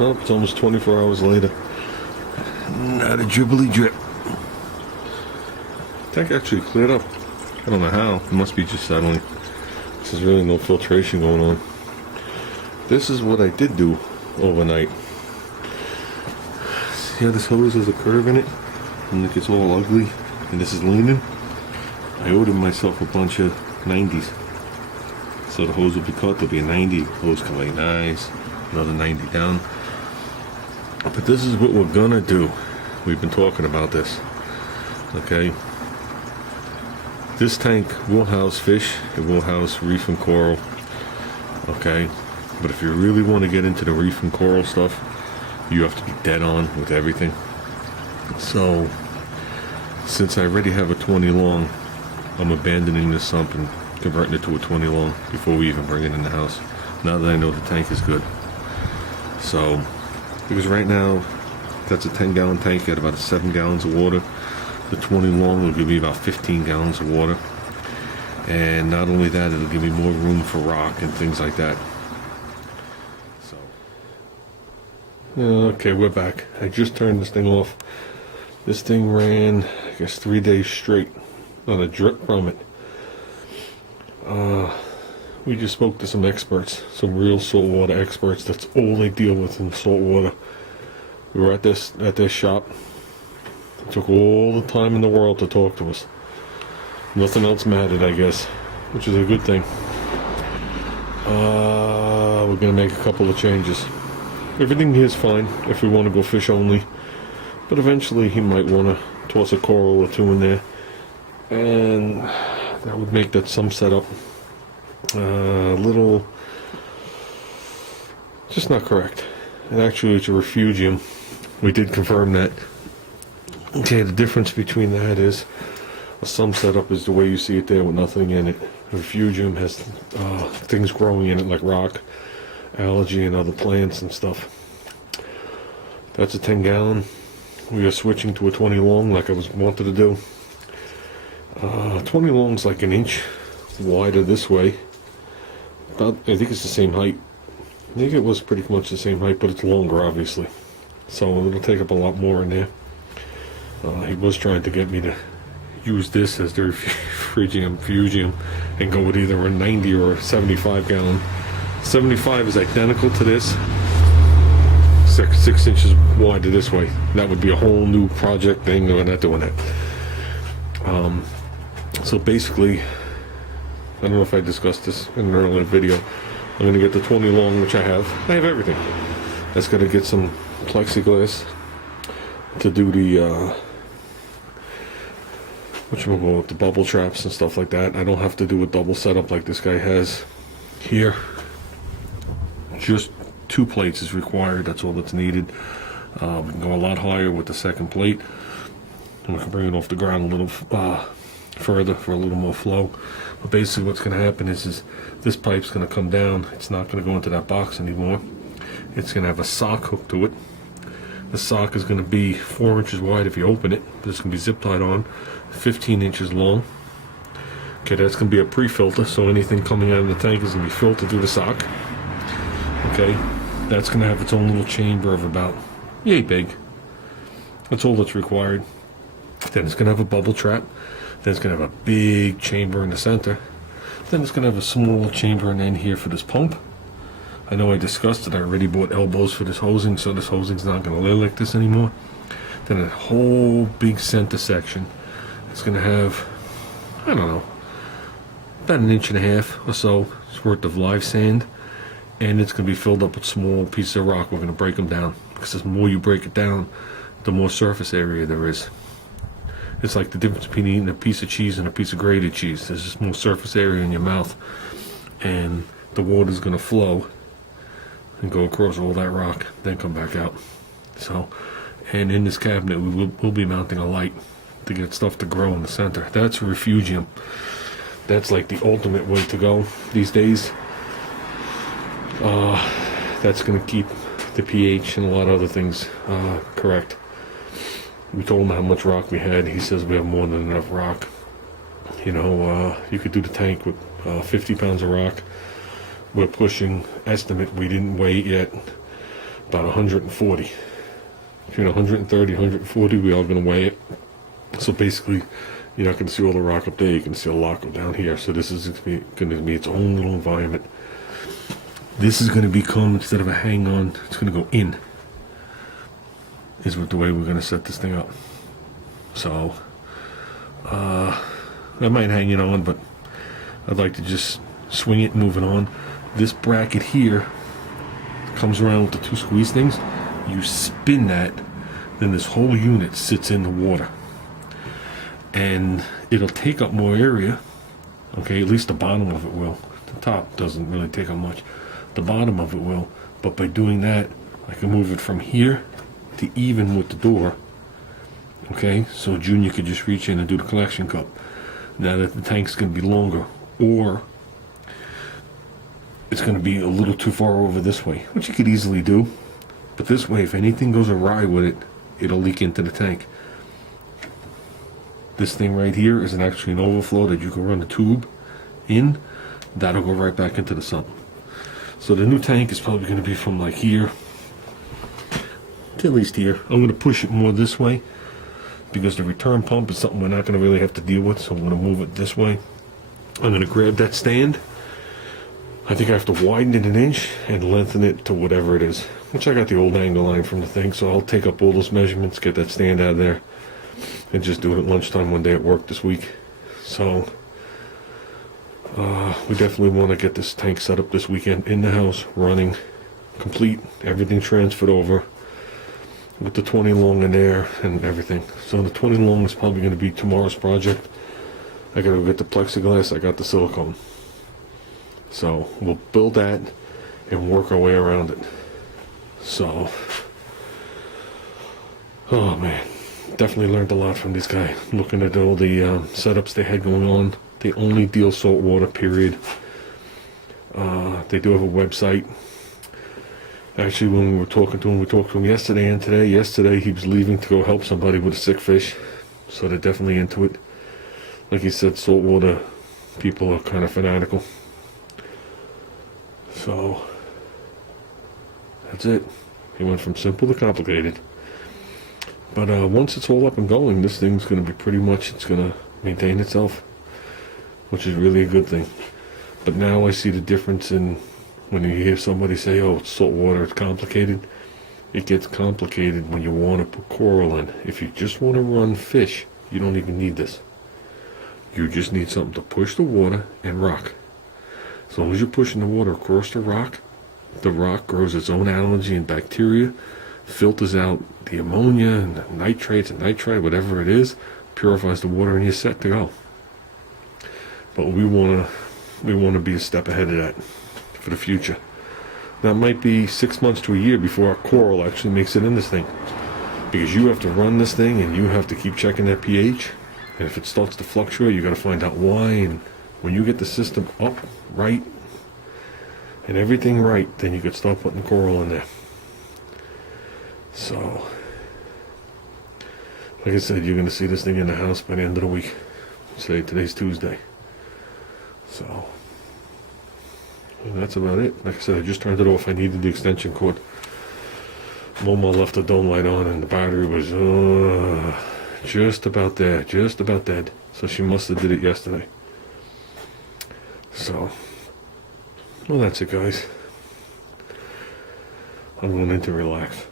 Oh, it's almost 24 hours later. Not a dribbly drip. Tank actually cleared up. I don't know how. It must be just settling. There's really no filtration going on. This is what I did do overnight. See how this hose has a curve in it? And look, it's all ugly. And this is leaning. I ordered myself a bunch of 90s. So the hose will be cut. There'll be a 90. Hose can lay nice. Another 90 down. But this is what we're gonna do. We've been talking about this. Okay. This tank will house fish. It will house reef and coral. Okay. But if you really want to get into the reef and coral stuff, you have to be dead on with everything. So, since I already have a 20 long, I'm abandoning this sump and converting it to a 20 long before we even bring it in the house. Now that I know the tank is good. So, because right now, that's a 10-gallon tank at about 7 gallons of water. The 20 long will give me about 15 gallons of water. And not only that, it'll give me more room for rock and things like that. So, okay, we're back. I just turned this thing off. This thing ran, I guess, 3 days straight on a drip from it. We just spoke to some experts, some real saltwater experts. That's all they deal with in saltwater. We were at their shop. It took all the time in the world to talk to us. Nothing else mattered, I guess, which is a good thing. We're gonna make a couple of changes. Everything here is fine if we want to go fish only, but eventually he might want to toss a coral or two in there, and that would make that sump setup a little just not correct. And actually, it's a refugium. We did confirm that. Okay, the difference between that is a sump setup is the way you see it there with nothing in it. A refugium has things growing in it like rock, algae, and other plants and stuff. That's a 10-gallon. We are switching to a 20 long like I wanted to do. 20 long's like an inch wider this way. About, I think it's the same height. I think it was pretty much the same height, but it's longer, obviously. So it'll take up a lot more in there. He was trying to get me to use this as the refugium and go with either a 90 or a 75 gallon. 75 is identical to this. 6 inches wider this way. That would be a whole new project thing. We're not doing that. So basically, I don't know if I discussed this in an earlier video. I'm going to get the 20 long, which I have. I have everything. That's going to get some plexiglass to do the the bubble traps and stuff like that. I don't have to do a double setup like this guy has here. Just 2 plates is required. That's all that's needed. We can go a lot higher with the second plate, and we can bring it off the ground a little further for a little more flow. But basically what's going to happen is this pipe's going to come down. It's not going to go into that box anymore. It's going to have a sock hooked to it. The sock is going to be 4 inches wide if you open it, but it's going to be zip tied on, 15 inches long. Okay, that's going to be a pre-filter, so anything coming out of the tank is going to be filtered through the sock. Okay, that's going to have its own little chamber of about yay big. That's all that's required. Then it's going to have a bubble trap. Then it's going to have a big chamber in the center. Then it's going to have a small chamber in the end here for this pump. I know I discussed it. I already bought elbows for this hosing, so this hosing's not going to lay like this anymore. Then a whole big center section. It's going to have, I don't know, about 1.5 inches or so worth of live sand. And it's going to be filled up with small pieces of rock. We're going to break them down, because the more you break it down, the more surface area there is. It's like the difference between eating a piece of cheese and a piece of grated cheese. There's just more surface area in your mouth, and the water's going to flow and go across all that rock, then come back out. So, and in this cabinet we'll be mounting a light to get stuff to grow in the center. That's a refugium. That's like the ultimate way to go these days. That's going to keep the pH and a lot of other things correct. We told him how much rock we had. He says we have more than enough rock. You know, you could do the tank with 50 pounds of rock. We're pushing, estimate, we didn't weigh it yet, about 140. Between 130, 140, we are going to weigh it. So basically, you're not going to see all the rock up there. You can see a lot go down here. So this is going to be its own little environment. This is going to become, instead of a hang on, it's going to go in. Is what the way we're going to set this thing up. So, I might hang it on, but I'd like to just swing it, move it on. This bracket here comes around with the two squeeze things. You spin that, then this whole unit sits in the water. And it'll take up more area. Okay, at least the bottom of it will. The top doesn't really take up much. The bottom of it will. But by doing that, I can move it from here to even with the door. Okay, so Junior could just reach in and do the collection cup. Now that the tank's going to be longer, or it's going to be a little too far over this way, which you could easily do. But this way, if anything goes awry with it, it'll leak into the tank. This thing right here is actually an overflow that you can run a tube in. That'll go right back into the sump. So the new tank is probably going to be from like here to at least here. I'm going to push it more this way because the return pump is something we're not going to really have to deal with. So I'm going to move it this way. I'm going to grab that stand. I think I have to widen it an inch and lengthen it to whatever it is, which I got the old angle line from the thing. So I'll take up all those measurements, get that stand out of there, and just do it at lunchtime one day at work this week. So we definitely want to get this tank set up this weekend in the house, running, complete, everything transferred over with the 20 long in there and everything. So the 20 long is probably going to be tomorrow's project. I got to go get the plexiglass, I got the silicone. So we'll build that and work our way around it. So, oh man, definitely learned a lot from this guy. Looking at all the setups they had going on. They only deal salt water, period. They do have a website. Actually, when we talked to him yesterday and today. Yesterday, he was leaving to go help somebody with a sick fish. So they're definitely into it. Like he said, saltwater people are kind of fanatical. So, that's it. He went from simple to complicated. But once it's all up and going, this thing's going to be pretty much, it's going to maintain itself, which is really a good thing. But now I see the difference in when you hear somebody say, oh, it's salt water, it's complicated. It gets complicated when you want to put coral in. If you just want to run fish, you don't even need this. You just need something to push the water and rock. As long as you're pushing the water across the rock grows its own algae and bacteria, filters out the ammonia and the nitrates and nitrite, whatever it is, purifies the water, and you're set to go. But we want to be a step ahead of that for the future. That might be 6 months to a year before our coral actually makes it in this thing, because you have to run this thing and you have to keep checking that pH, and if it starts to fluctuate, you got to find out why. And when you get the system up right and everything right, then you could start putting the coral in there. So, like I said, you're going to see this thing in the house by the end of the week. Today's Tuesday. So, and that's about it. Like I said, I just turned it off. I needed the extension cord. Mama left the dome light on and the battery was just about there, just about dead. So she must have did it yesterday. So, well, that's it, guys. I'm going in to relax.